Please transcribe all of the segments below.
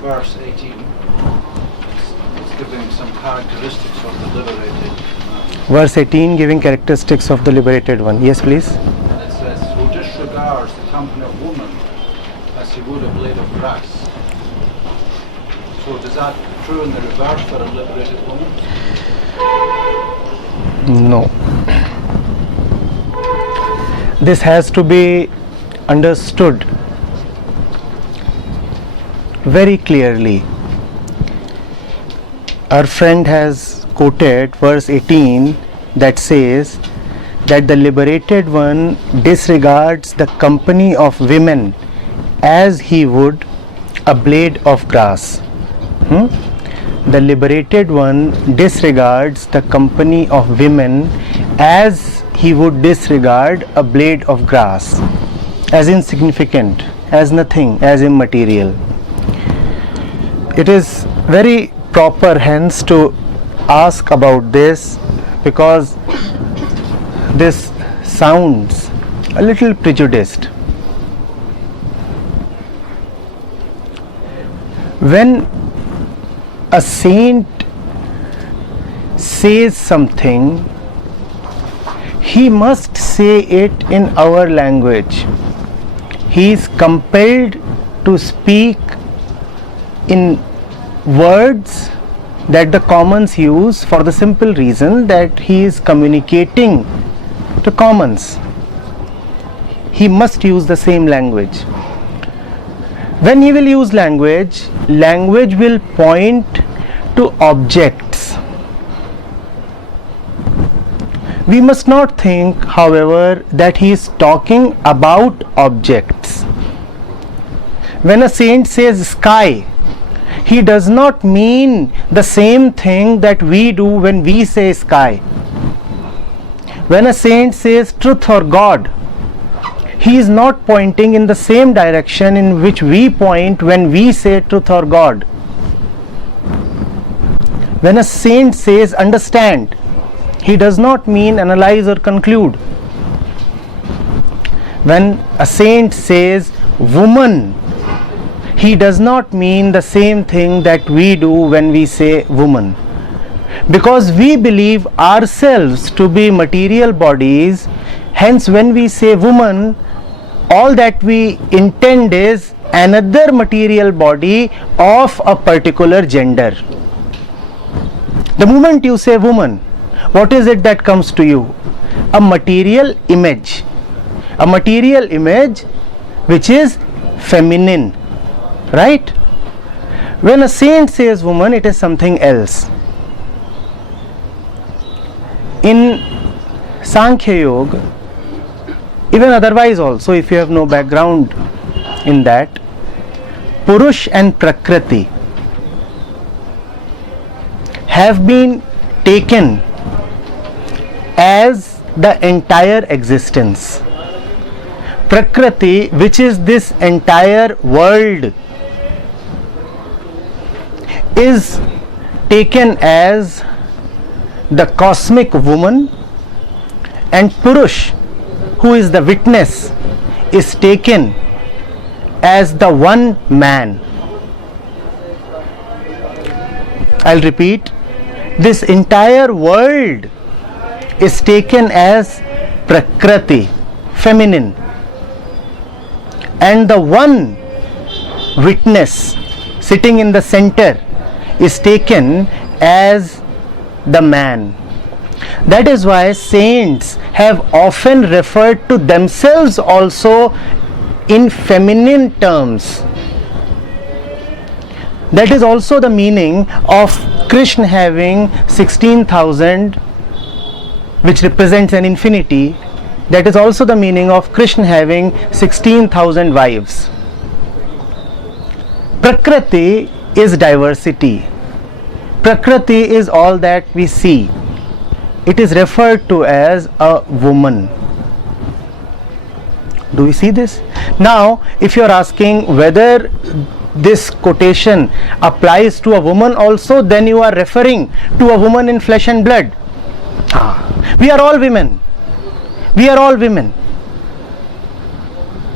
verse 18. It's giving some characteristics of the liberated man. Verse 18 giving characteristics of the liberated one. Yes, please. And it says, who disregards the company of woman as he would a blade of grass. So is that true in the reverse for a liberated woman? No. This has to be understood very clearly. Our friend has quoted verse 18 that says that the liberated one disregards the company of women as he would a blade of grass. The liberated one disregards the company of women as he would disregard a blade of grass, as insignificant, as nothing, as immaterial. It is very proper hence to ask about this, because this sounds a little prejudiced. When a saint says something, he must say it in our language. He is compelled to speak in words that the commons use, for the simple reason that he is communicating to commons. He must use the same language. When he will use language, language will point to objects. We must not think, however, that he is talking about objects. When a saint says sky, he does not mean the same thing that we do when we say sky. When a saint says truth or God, he is not pointing in the same direction in which we point when we say truth or God. When a saint says understand, he does not mean analyze or conclude. When a saint says woman, he does not mean the same thing that we do when we say woman. Because we believe ourselves to be material bodies, hence when we say woman, all that we intend is another material body of a particular gender. The moment you say woman, what is it that comes to you? A material image. A material image which is feminine. Right? When a saint says woman, it is something else. In Sankhya Yoga, even otherwise also, if you have no background in that, Purush and Prakruti have been taken as the entire existence. Prakruti, which is this entire world, is taken as the cosmic woman, and Purush, who is the witness, is taken as the one man. I'll repeat, this entire world is taken as Prakruti, feminine, and the one witness sitting in the center is taken as the man. That is why saints have often referred to themselves also in feminine terms. That is also the meaning of Krishna having 16,000, which represents an infinity. That is also the meaning of Krishna having 16,000 wives. Prakriti is diversity. Prakriti is all that we see. It is referred to as a woman. Do you see this? Now, if you are asking whether this quotation applies to a woman also, then you are referring to a woman in flesh and blood. We are all women. We are all women.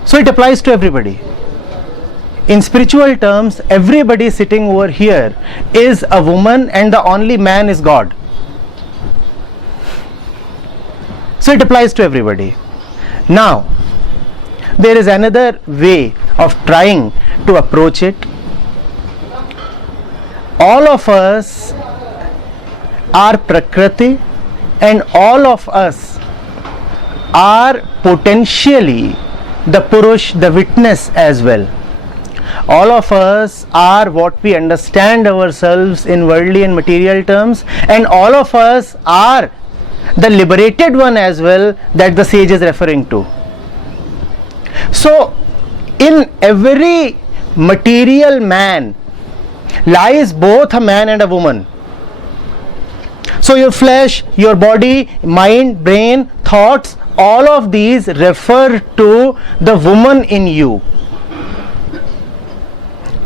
So it applies to everybody. in spiritual terms, everybody sitting over here is a woman and the only man is God. So it applies to everybody. Now, there is another way of trying to approach it. All of us are Prakriti and all of us are potentially the Purush, the witness as well. All of us are what we understand ourselves in worldly and material terms, and all of us are the liberated one as well that the sage is referring to. So, in every material man lies both a man and a woman. So your flesh, your body, mind, brain, thoughts, all of these refer to the woman in you.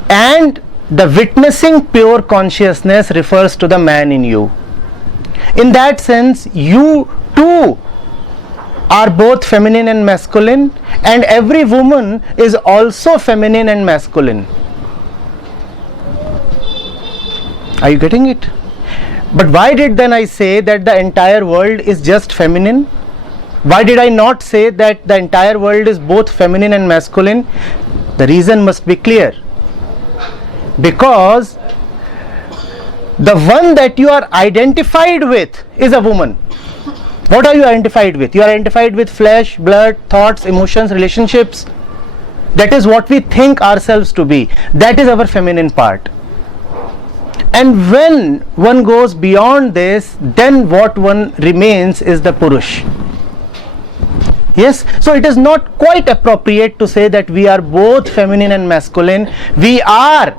And the witnessing pure consciousness refers to the man in you. In that sense, you too are both feminine and masculine, and every woman is also feminine and masculine. Are you getting it? But why did then I say that the entire world is just feminine? Why did I not say that the entire world is both feminine and masculine? The reason must be clear. Because the one that you are identified with is a woman. What are you identified with? You are identified with flesh, blood, thoughts, emotions, relationships. That is what we think ourselves to be. That is our feminine part. And when one goes beyond this, then what one remains is the Purush. Yes, so it is not quite appropriate to say that we are both feminine and masculine. We are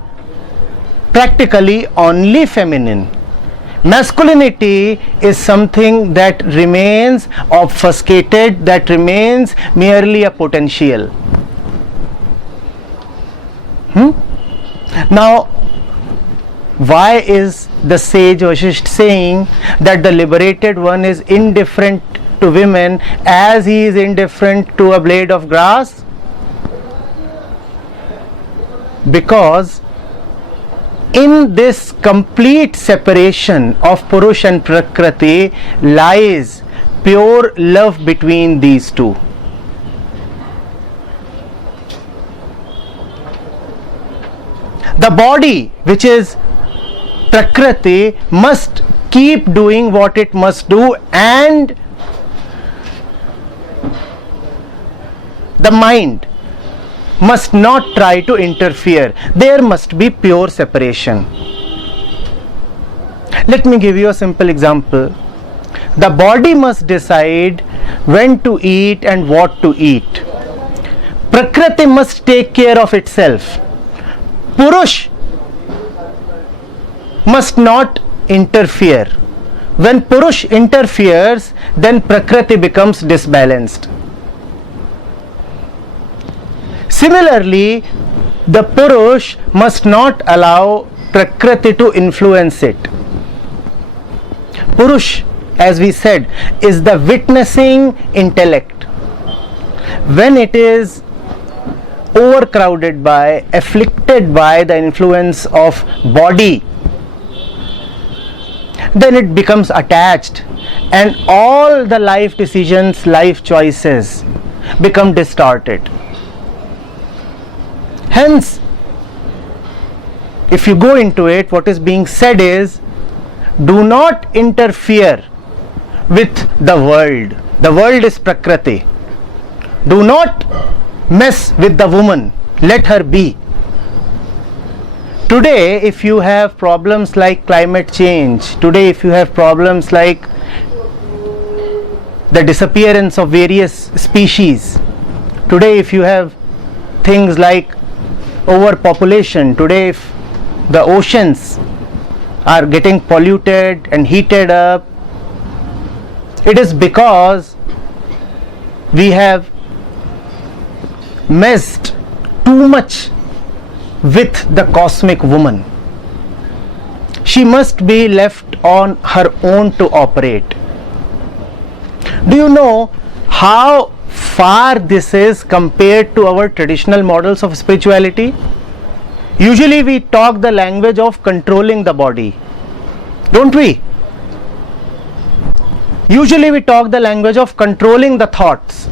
practically only feminine. Masculinity is something that remains obfuscated, that remains merely a potential. Now, why is the sage Vasishta saying that the liberated one is indifferent to women as he is indifferent to a blade of grass? Because in this complete separation of Purush and Prakriti lies pure love between these two. The body, which is Prakriti, must keep doing what it must do, and the mind must not try to interfere. There must be pure separation. Let me give you a simple example. The body must decide when to eat and what to eat. Prakriti must take care of itself. Purush must not interfere. When Purush interferes, then Prakriti becomes disbalanced. Similarly, the Purush must not allow Prakriti to influence it. Purush, as we said, is the witnessing intellect. When it is overcrowded by, afflicted by the influence of body, then it becomes attached, and all the life decisions, life choices become distorted. Hence, if you go into it, what is being said is, do not interfere with the world. The world is Prakriti. Do not mess with the woman. Let her be. Today, if you have problems like climate change, today if you have problems like the disappearance of various species, today if you have things like overpopulation, today if the oceans are getting polluted and heated up, it is because we have messed too much with the cosmic woman. She must be left on her own to operate. Do you know how far this is compared to our traditional models of spirituality? Usually we talk the language of controlling the body, don't we? Usually we talk the language of controlling the thoughts.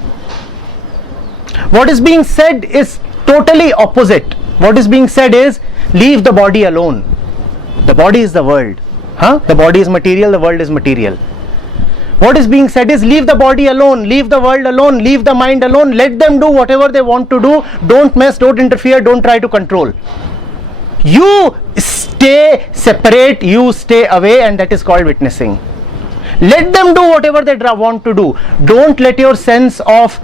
What is being said is totally opposite. What is being said is, leave the body alone. The body is the world. The body is material, the world is material. What is being said is, leave the body alone, leave the world alone, leave the mind alone, let them do whatever they want to do, don't mess, don't interfere, don't try to control. You stay separate, you stay away, and that is called witnessing. Let them do whatever they want to do. Don't let your sense of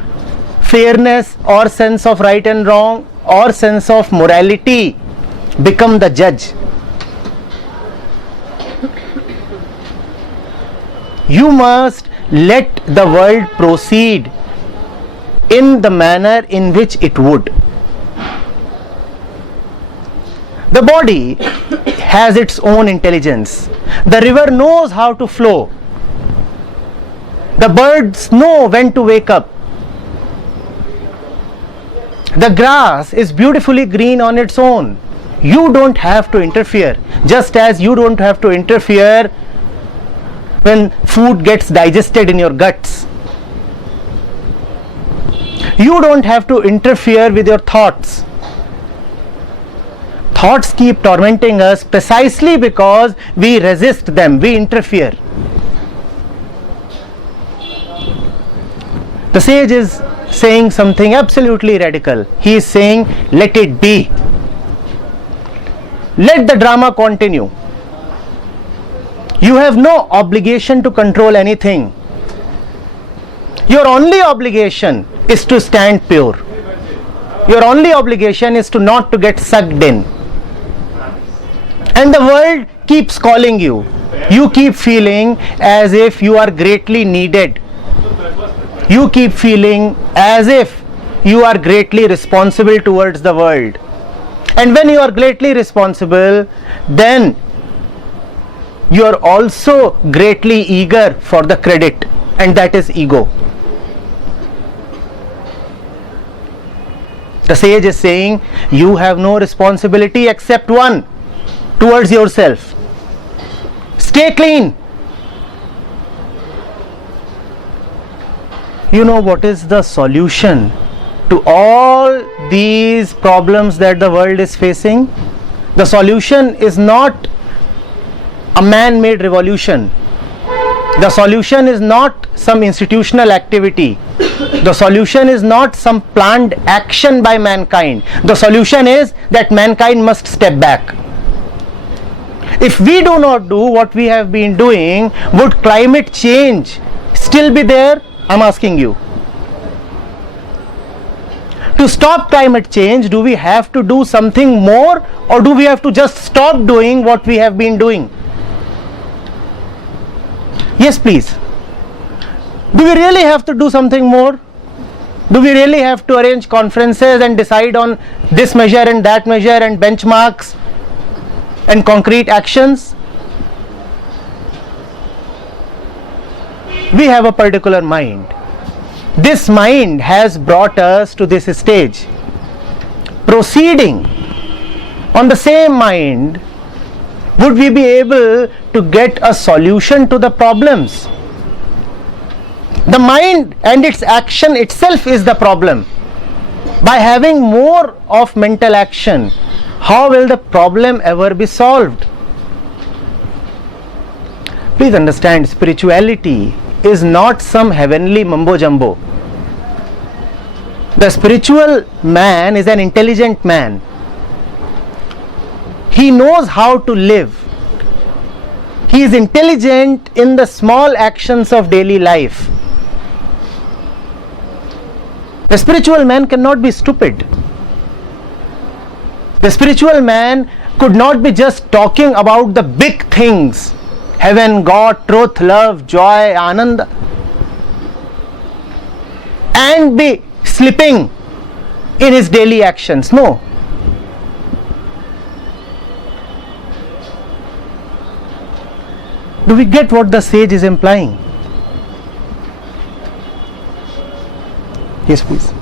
fairness or sense of right and wrong or sense of morality become the judge. You must let the world proceed in the manner in which it would. The body has its own intelligence. The river knows how to flow. The birds know when to wake up. The grass is beautifully green on its own. You don't have to interfere, just as you don't have to interfere when food gets digested in your guts. You don't have to interfere with your thoughts. Thoughts keep tormenting us precisely because we resist them, we interfere. The sage is saying something absolutely radical. He is saying, let it be. Let the drama continue. You have no obligation to control anything. Your only obligation is to stand pure. Your only obligation is to not to get sucked in. And the world keeps calling you. You keep feeling as if you are greatly needed. You keep feeling as if you are greatly responsible towards the world. And when you are greatly responsible, then you are also greatly eager for the credit, and that is ego. The sage is saying, you have no responsibility except one, towards yourself. Stay clean. You know what is the solution to all these problems that the world is facing? The solution is not a man-made revolution. The solution is not some institutional activity. The solution is not some planned action by mankind. The solution is that mankind must step back. If we do not do what we have been doing, would climate change still be there? I'm asking you. To stop climate change, do we have to do something more, or do we have to just stop doing what we have been doing? Yes, please. Do we really have to do something more? Do we really have to arrange conferences and decide on this measure and that measure and benchmarks and concrete actions? We have a particular mind. This mind has brought us to this stage. Proceeding on the same mind, would we be able to get a solution to the problems? The mind and its action itself is the problem. By having more of mental action, how will the problem ever be solved? Please understand, spirituality is not some heavenly mumbo jumbo. The spiritual man is an intelligent man. He knows how to live. He is intelligent in the small actions of daily life. The spiritual man cannot be stupid. The spiritual man could not be just talking about the big things, heaven, God, truth, love, joy, ananda, and be slipping in his daily actions. No. Do we get what the sage is implying? Yes, please.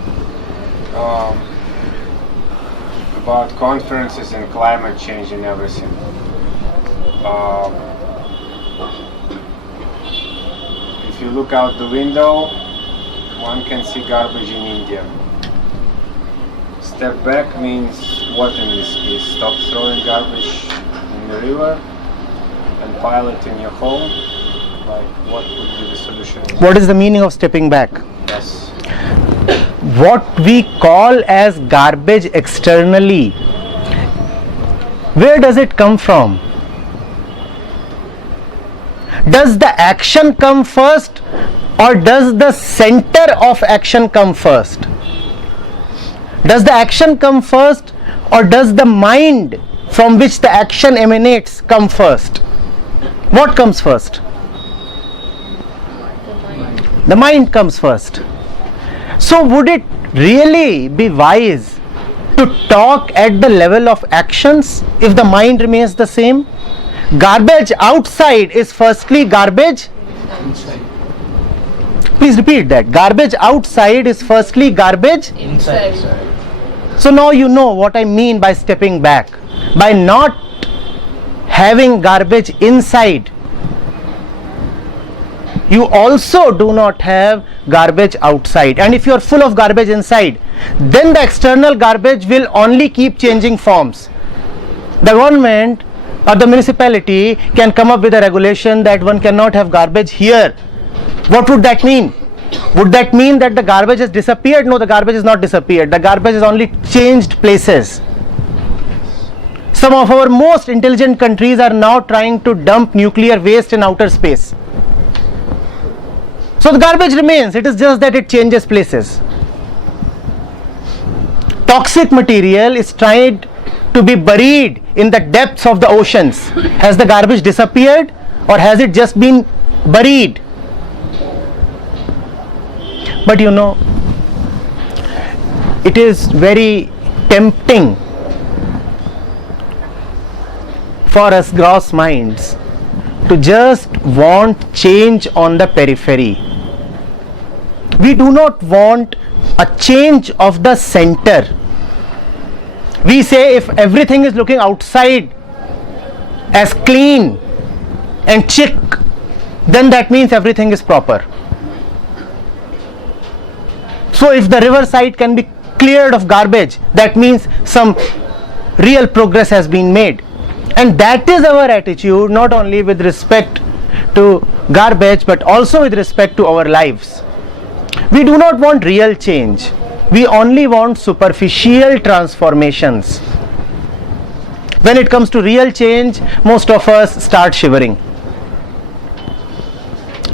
about conferences and climate change and everything. If you look out the window, one can see garbage in India. Step back means what in this case? Stop throwing garbage in the river and pile it in your home? Like, what would be the solution? What is the meaning of stepping back? Yes. What we call as garbage externally, where does it come from? Does the action come first, or does the center of action come first? Does the action come first, or does the mind from which the action emanates come first? What comes first? The mind comes first. So would it really be wise to talk at the level of actions if the mind remains the same? Garbage outside is firstly garbage Inside. Please repeat that. Garbage outside is firstly garbage Inside. So now you know what I mean by stepping back. By not having garbage inside, you also do not have garbage outside. And if you are full of garbage inside, then the external garbage will only keep changing forms. The government or the municipality can come up with a regulation that one cannot have garbage here. What would that mean? Would that mean that the garbage has disappeared? No, the garbage has not disappeared. The garbage has only changed places. Some of our most intelligent countries are now trying to dump nuclear waste in outer space. So the garbage remains, it is just that it changes places. Toxic material is tried to be buried in the depths of the oceans. Has the garbage disappeared, or has it just been buried? But you know, it is very tempting for us gross minds to just want change on the periphery. We do not want a change of the center. We say if everything is looking outside as clean and chic, then that means everything is proper. So if the riverside can be cleared of garbage, that means some real progress has been made. And that is our attitude, not only with respect to garbage, but also with respect to our lives. We do not want real change. We only want superficial transformations. When it comes to real change, most of us start shivering.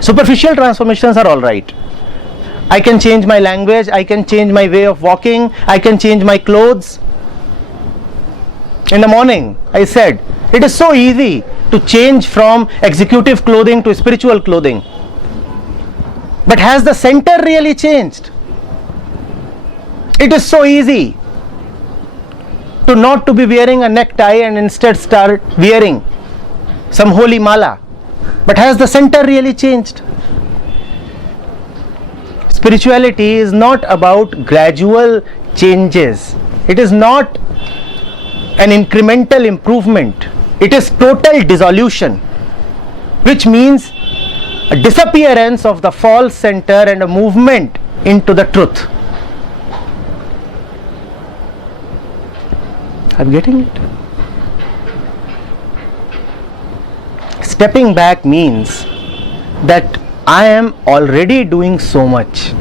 Superficial transformations are all right. I can change my language, I can change my way of walking, I can change my clothes. In the morning, I said, it is so easy to change from executive clothing to spiritual clothing. But has the center really changed? It is so easy to not to be wearing a necktie and instead start wearing some holy mala. But has the center really changed? Spirituality is not about gradual changes. It is not an incremental improvement. It is total dissolution, which means a disappearance of the false center and a movement into the truth. I'm getting it. Stepping back means that I am already doing so much.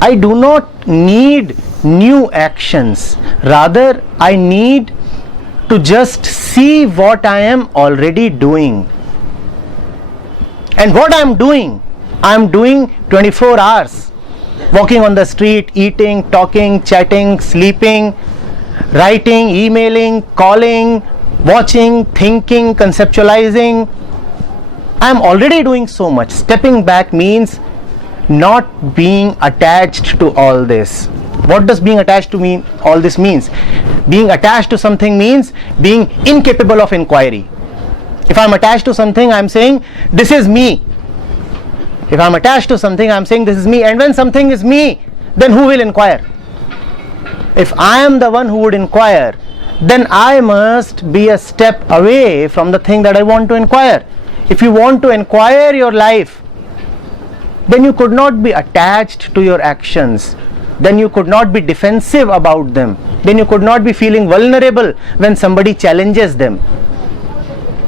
I do not need new actions. Rather, I need to just see what I am already doing. And what I am doing 24 hours. Walking on the street, eating, talking, chatting, sleeping, writing, emailing, calling, watching, thinking, conceptualizing. I am already doing so much. Stepping back means not being attached to all this. What does being attached to mean? All this means being attached to something means being incapable of inquiry. If I am attached to something, I am saying this is me. If I am attached to something, I am saying this is me. And when something is me, then who will inquire? If I am the one who would inquire, then I must be a step away from the thing that I want to inquire. If you want to inquire your life, then you could not be attached to your actions. Then you could not be defensive about them. Then you could not be feeling vulnerable when somebody challenges them.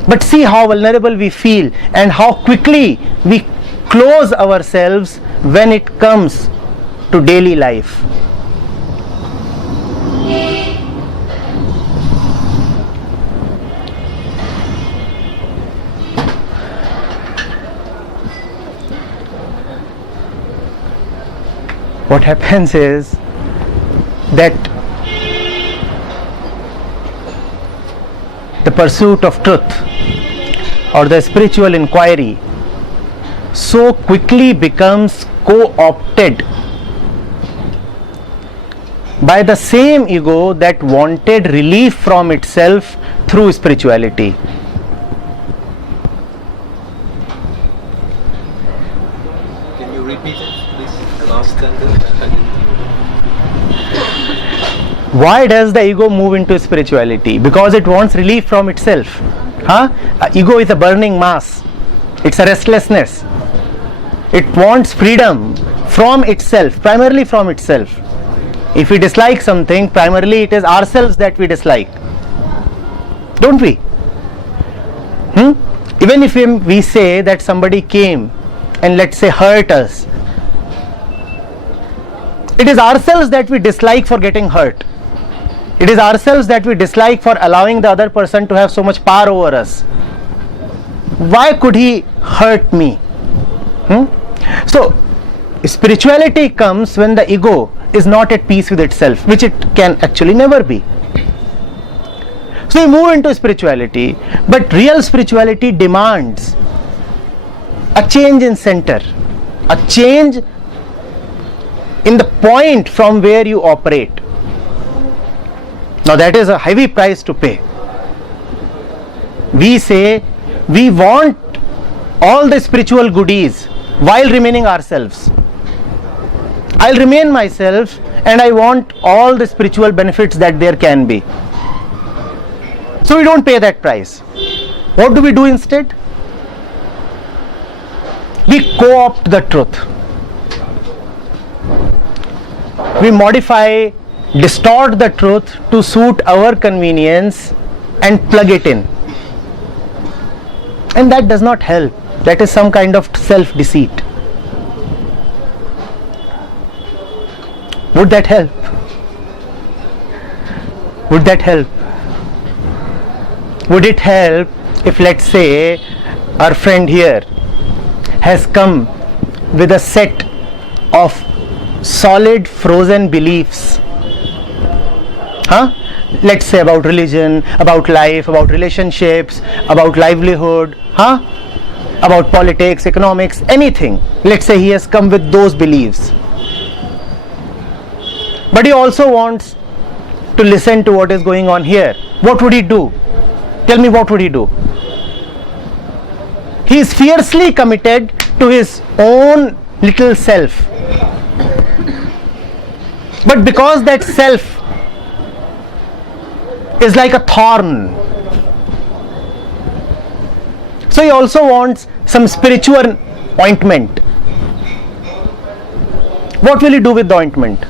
But see how vulnerable we feel and how quickly we close ourselves when it comes to daily life. What happens is that the pursuit of truth or the spiritual inquiry so quickly becomes co-opted by the same ego that wanted relief from itself through spirituality. Can you repeat it, please? The last sentence. Why does the ego move into spirituality? Because it wants relief from itself. Ego is a burning mass. It's a restlessness. It wants freedom from itself, primarily from itself. If we dislike something, primarily it is ourselves that we dislike. Don't we? Even if we say that somebody came and let's say hurt us, it is ourselves that we dislike for getting hurt. It is ourselves that we dislike for allowing the other person to have so much power over us. Why could he hurt me? So, spirituality comes when the ego is not at peace with itself, which it can actually never be. So, we move into spirituality, but real spirituality demands a change in center, a change in the point from where you operate. Now that is a heavy price to pay. We say we want all the spiritual goodies while remaining ourselves. I'll remain myself and I want all the spiritual benefits that there can be. So we don't pay that price. What do we do instead? We co-opt the truth. We modify, distort the truth to suit our convenience and plug it in. And that does not help. That is some kind of self-deceit. Would that help? Would that help? Would it help if, let's say, our friend here has come with a set of solid frozen beliefs, let's say about religion, about life, about relationships, about livelihood, about politics, economics, anything. Let's say he has come with those beliefs, but he also wants to listen to what is going on here. What would he do? Tell me, what would he do? He is fiercely committed to his own little self. But because that self is like a thorn, so he also wants some spiritual ointment. What will he do with the ointment?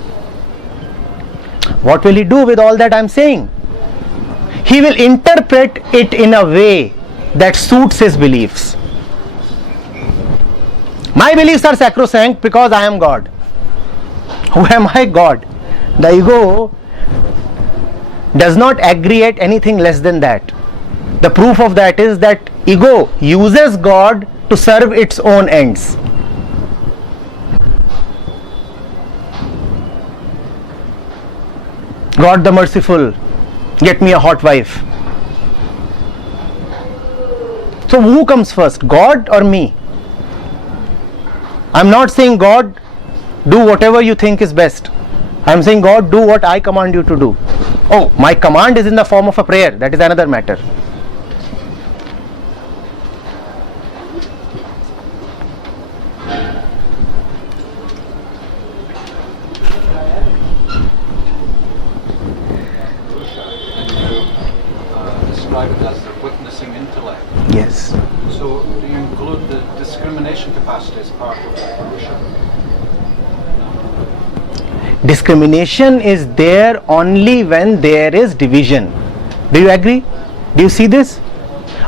What will he do with all that I am saying? He will interpret it in a way that suits his beliefs. My beliefs are sacrosanct because I am God. Who am I? God. The ego does not agree at anything less than that. The proof of that is that ego uses God to serve its own ends. God the merciful, get me a hot wife. So who comes first, God or me? I'm not saying God, do whatever you think is best. I'm saying God, do what I command you to do. Oh, my command is in the form of a prayer. That is another matter. capacity as part of the Purusha. Discrimination is there only when there is division. Do you agree? Do you see this?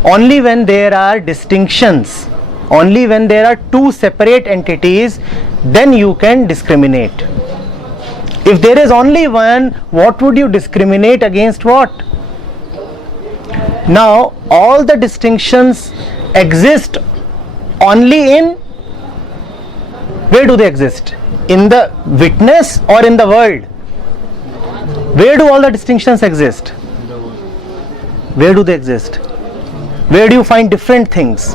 Only when there are distinctions, only when there are two separate entities, then you can discriminate. If there is only one, what would you discriminate against what? Now, all the distinctions exist only in, where do they exist? In the witness or in the world? Where do all the distinctions exist? Where do they exist? Where do you find different things?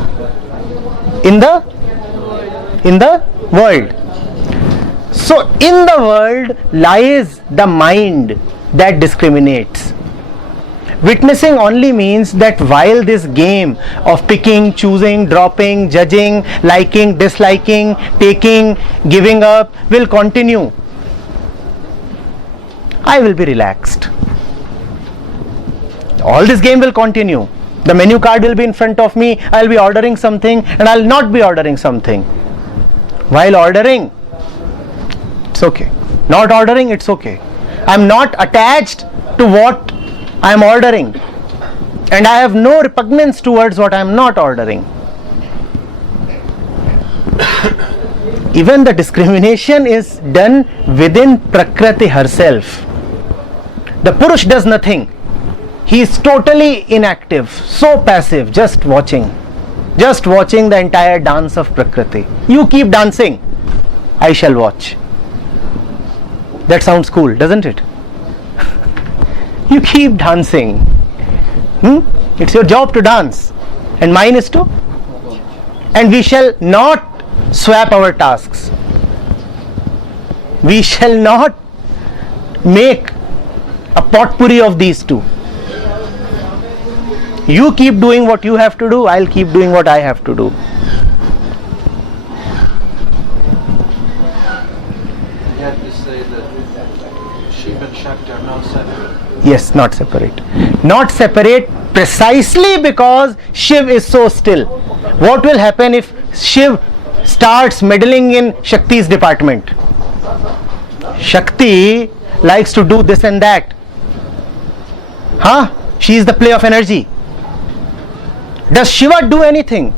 In the world. So in the world lies the mind that discriminates. Witnessing only means that while this game of picking, choosing, dropping, judging, liking, disliking, taking, giving up will continue, I will be relaxed. All this game will continue. The menu card will be in front of me, I will be ordering something and I will not be ordering something. While ordering, it's okay. Not ordering, it's okay. I am not attached to what I am ordering and I have no repugnance towards what I am not ordering. Even the discrimination is done within Prakriti herself. The Purush does nothing. He is totally inactive, so passive, just watching the entire dance of Prakriti. You keep dancing, I shall watch. That sounds cool, doesn't it? You keep dancing. It's your job to dance, and mine is to. And we shall not swap our tasks. We shall not make a potpourri of these two. You keep doing what you have to do, I'll keep doing what I have to do. Yet you say that Shiva and Shakti are not separate. Yes, not separate. Not separate precisely because Shiv is so still. What will happen if Shiv starts meddling in Shakti's department? Shakti likes to do this and that. She is the play of energy. Does Shiva do anything?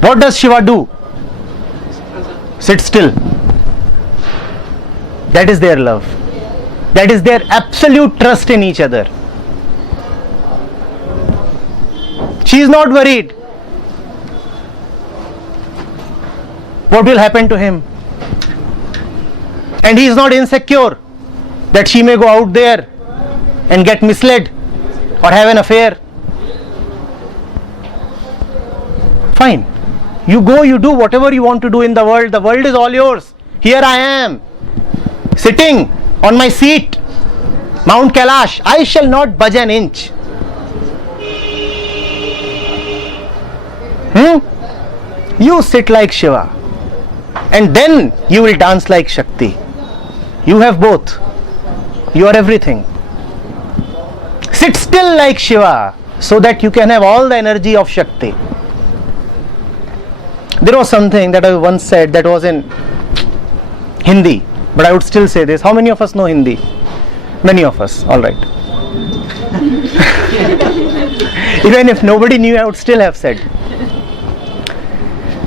What does Shiva do? Sit still. That is their love. That is their absolute trust in each other. She is not worried. What will happen to him? And he is not insecure that she may go out there and get misled or have an affair. Fine. You go, you do whatever you want to do in the world. The world is all yours. Here I am, sitting on my seat, Mount Kailash. I shall not budge an inch. You sit like Shiva, and then you will dance like Shakti. You have both. You are everything. Sit still like Shiva so that you can have all the energy of Shakti. There was something that I once said that was in Hindi, but I would still say this. How many of us know Hindi? Many of us, alright. Even if nobody knew, I would still have said.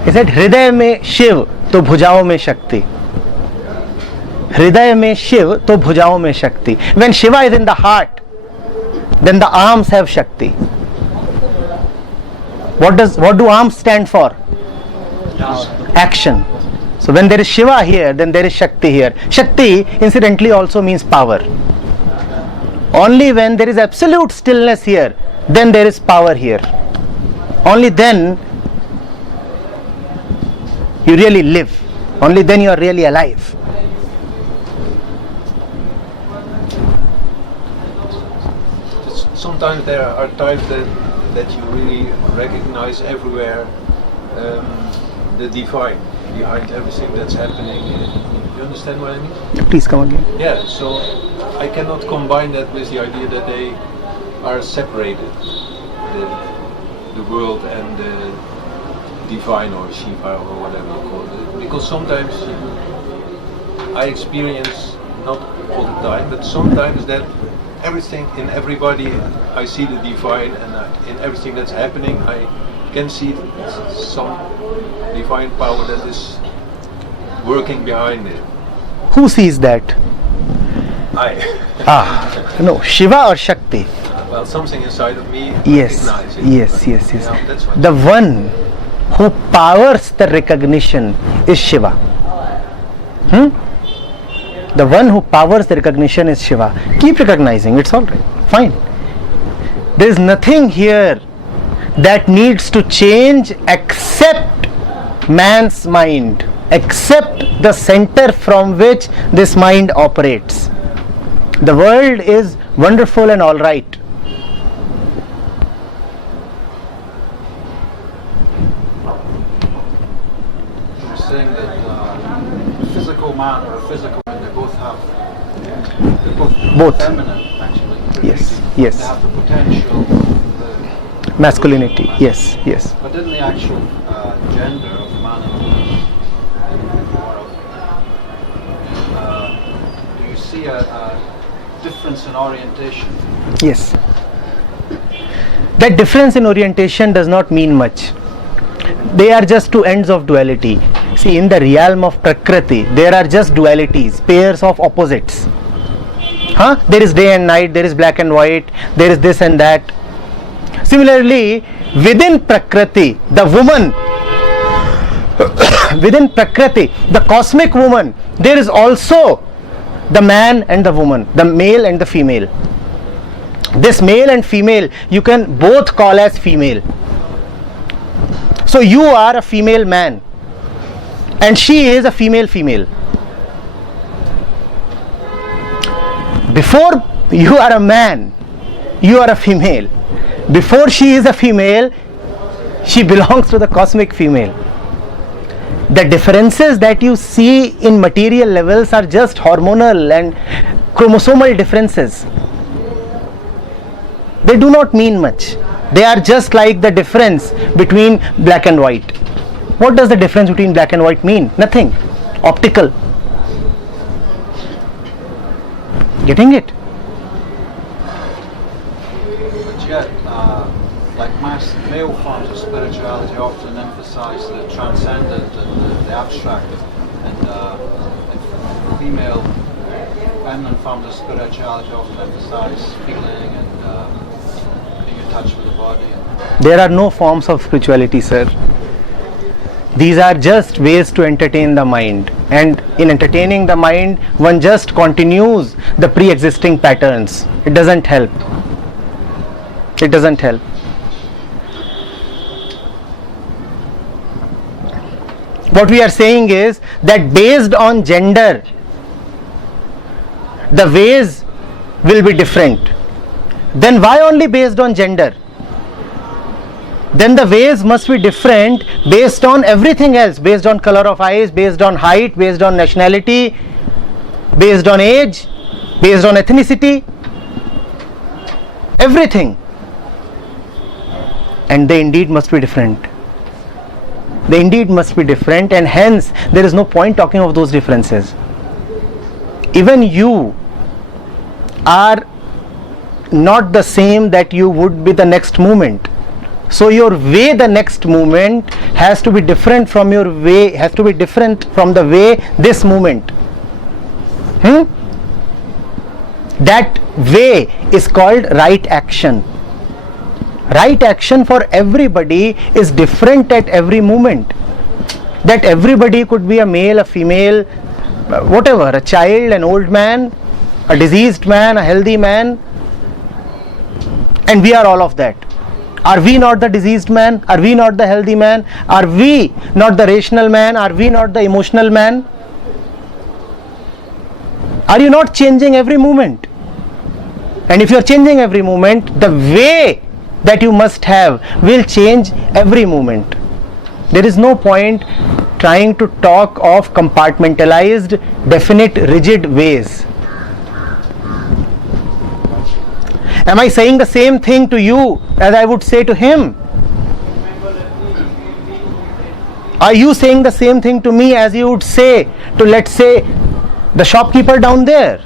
He said, Hriday mein Shiv, to bhujao mein Shakti. Hriday mein Shiv, to bhujao mein Shakti. When Shiva is in the heart, then the arms have Shakti. What do arms stand for? Action. So when there is Shiva here, then there is Shakti here. Shakti incidentally also means power. Only when there is absolute stillness here, then there is power here. Only then you really live. Only then you are really alive. Sometimes there are times that you really recognize everywhere the divine behind everything that's happening. You understand what I mean? Please come again. Yeah, so I cannot combine that with the idea that they are separated, the world and divine or Shiva or whatever you call it. Because sometimes I experience, not all the time, but sometimes that everything in everybody, I see the divine, and in everything that's happening, I can see some divine power that is working behind it. Who sees that? No, Shiva or Shakti? Well, something inside of me Yes, recognizes it. yes. Yeah, that's what The one who powers the recognition is Shiva. The one who powers the recognition is Shiva. Keep recognizing, it's alright, fine. There is nothing here that needs to change except man's mind, except the center from which this mind operates. The world is wonderful and alright. You're saying that a physical man or a physical man, they both have, Both. feminine, actually. Yes, They yes. have the potential, the, Masculinity, yes. but in the actual gender of man and woman in the world, do you see a difference in orientation? Yes. That difference in orientation does not mean much. They are just two ends of duality. See, in the realm of Prakriti, there are just dualities, pairs of opposites. There is day and night, there is black and white, there is this and that. Similarly, within Prakriti, the woman, within Prakriti, the cosmic woman, there is also the man and the woman, the male and the female. This male and female you can both call as female. So you are a female man and she is a female female. Before you are a man, you are a female. Before she is a female, she belongs to the cosmic female. The differences that you see in material levels are just hormonal and chromosomal differences. They do not mean much. They are just like the difference between black and white. What does the difference between black and white mean? Nothing. Optical. Getting it? But yet, like male forms of spirituality often emphasize the transcendent and the abstract, and female, feminine forms of spirituality often emphasize feeling and being in touch with the body. There are no forms of spirituality, sir. These are just ways to entertain the mind, and in entertaining the mind, one just continues the pre-existing patterns. It doesn't help. It doesn't help. What we are saying is that based on gender, the ways will be different. Then why only based on gender? Then the ways must be different based on everything else, based on color of eyes, based on height, based on nationality, based on age, based on ethnicity, everything. And they indeed must be different. They indeed must be different, and hence there is no point talking of those differences. Even you are not the same that you would be the next moment. So your way the next moment has to be different from your way, has to be different from the way this moment. That way is called right action. Right action for everybody is different at every moment. That everybody could be a male, a female, whatever, a child, an old man, a diseased man, a healthy man, and we are all of that. Are we not the diseased man? Are we not the healthy man? Are we not the rational man? Are we not the emotional man? Are you not changing every moment? And if you are changing every moment, the way that you must have will change every moment. There is no point trying to talk of compartmentalized, definite, rigid ways. Am I saying the same thing to you as I would say to him? Are you saying the same thing to me as you would say to, let's say, the shopkeeper down there?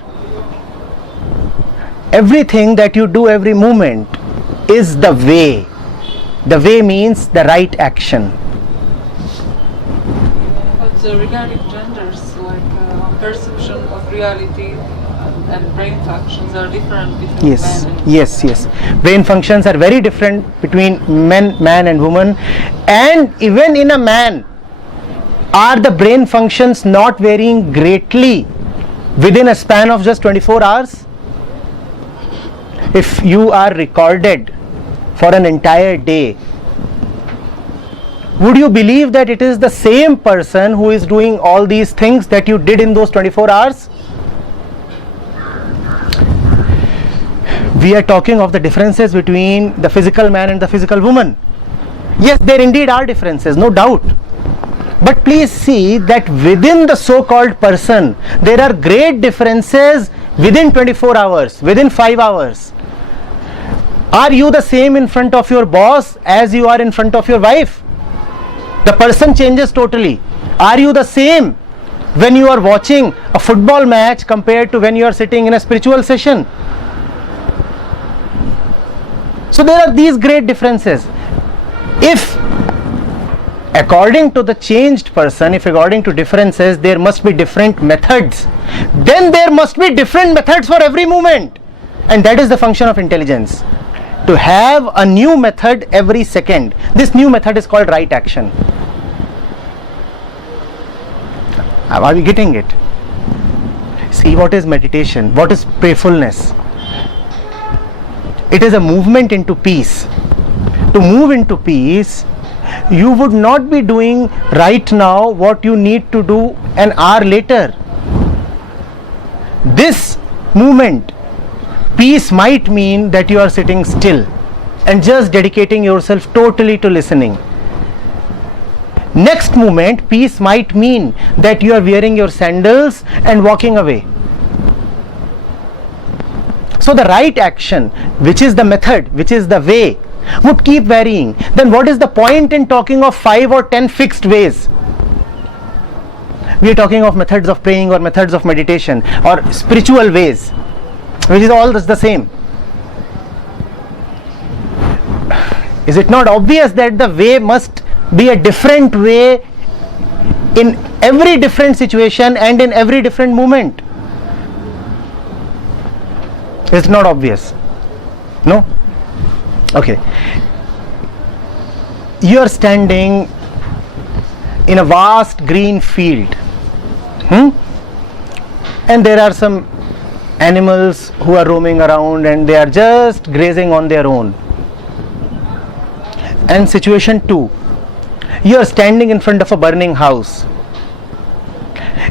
Everything that you do, every moment, is the way. The way means the right action. But regarding genders, like perception of reality and brain functions are different between Yes, men and yes. Brain functions are very different between man and woman, and even in a man, are the brain functions not varying greatly within a span of just 24 hours? If you are recorded for an entire day, would you believe that it is the same person who is doing all these things that you did in those 24 hours? We are talking of the differences between the physical man and the physical woman. Yes, there indeed are differences, no doubt. But please see that within the so-called person, there are great differences within 24 hours, within 5 hours. Are you the same in front of your boss as you are in front of your wife? The person changes totally. Are you the same when you are watching a football match compared to when you are sitting in a spiritual session? So there are these great differences. If according to the changed person, if according to differences, there must be different methods, then there must be different methods for every movement. And that is the function of intelligence. To have a new method every second. This new method is called right action. Are we getting it? See, what is meditation? What is prayerfulness? It is a movement into peace. To move into peace, you would not be doing right now what you need to do an hour later. This movement, peace, might mean that you are sitting still and just dedicating yourself totally to listening. Next moment, peace might mean that you are wearing your sandals and walking away. So the right action, which is the method, which is the way, would keep varying. Then what is the point in talking of 5 or 10 fixed ways? We are talking of methods of praying or methods of meditation or spiritual ways, which is all the same. Is it not obvious that the way must be a different way in every different situation and in every different moment? It's not obvious. No? Okay. You are standing in a vast green field. And there are some animals who are roaming around and they are just grazing on their own. And situation 2. You are standing in front of a burning house.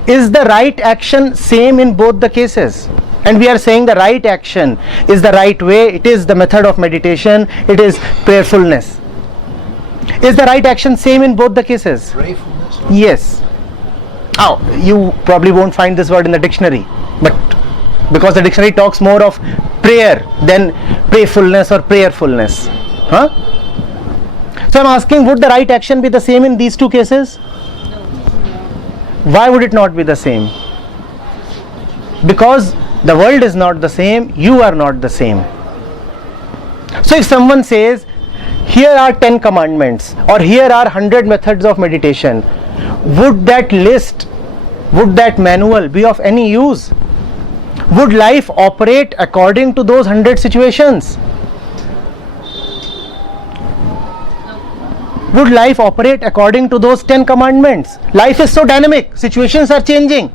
Is the right action same in both the cases? And we are saying the right action is the right way. It is the method of meditation. It is prayerfulness. Is the right action same in both the cases? Prayerfulness? Yes. Oh, you probably won't find this word in the dictionary, but because the dictionary talks more of prayer than prayerfulness or prayerfulness. So I'm asking, would the right action be the same in these two cases? Why would it not be the same? Because the world is not the same, you are not the same. So if someone says, here are 10 commandments or here are 100 methods of meditation, would that list, would that manual be of any use? Would life operate according to those 100 situations? Would life operate according to those 10 commandments? Life is so dynamic, situations are changing.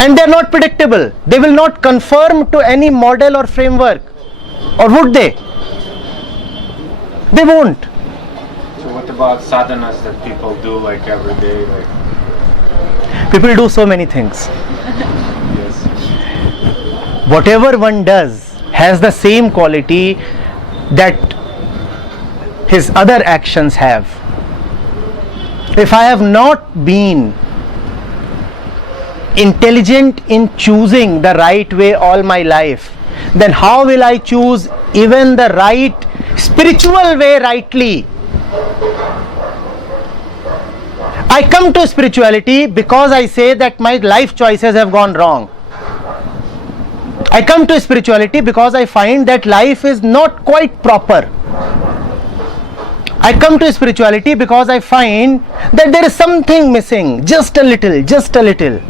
And they are not predictable. They will not conform to any model or framework. Or would they? They won't. So what about sadhanas that people do like every day? People do so many things. Yes. Whatever one does has the same quality that his other actions have. If I have not been intelligent in choosing the right way all my life, then how will I choose even the right spiritual way rightly? I come to spirituality because I say that my life choices have gone wrong. I come to spirituality because I find that life is not quite proper. I come to spirituality because I find that there is something missing, just a little, just a little.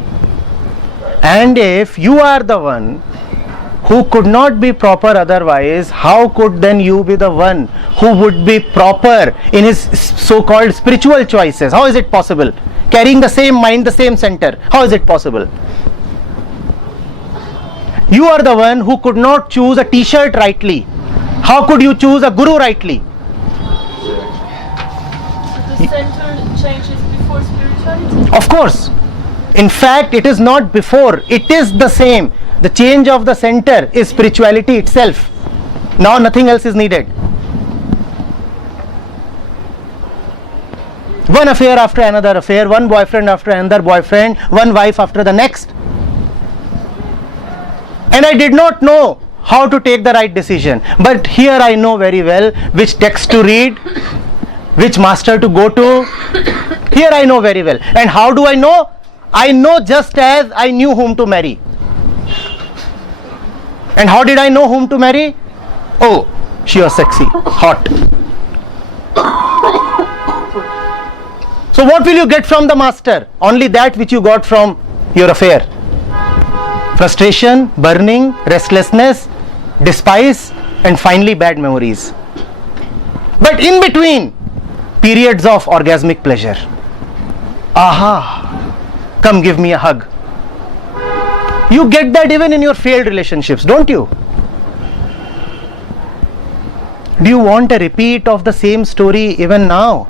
And if you are the one who could not be proper otherwise, how could then you be the one who would be proper in his so-called spiritual choices? How is it possible? Carrying the same mind, the same center. How is it possible? You are the one who could not choose a t-shirt rightly. How could you choose a guru rightly? The center changes before spirituality? Of course. In fact, it is not before, it is the same. The change of the center is spirituality itself. Now nothing else is needed. One affair after another affair, one boyfriend after another boyfriend, one wife after the next. And I did not know how to take the right decision. But here I know very well which text to read, which master to go to. Here I know very well. And how do I know? I know just as I knew whom to marry. And how did I know whom to marry? Oh, she was sexy, hot. So what will you get from the master? Only that which you got from your affair. Frustration, burning, restlessness, despise, and finally bad memories. But in between, periods of orgasmic pleasure. Aha, come give me a hug. You get that even in your failed relationships, don't you? Do you want a repeat of the same story even now?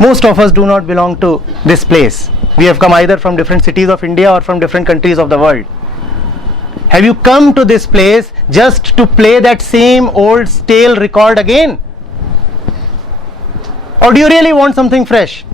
Most of us do not belong to this place. We have come either from different cities of India or from different countries of the world. Have you come to this place just to play that same old stale record again? Or do you really want something fresh?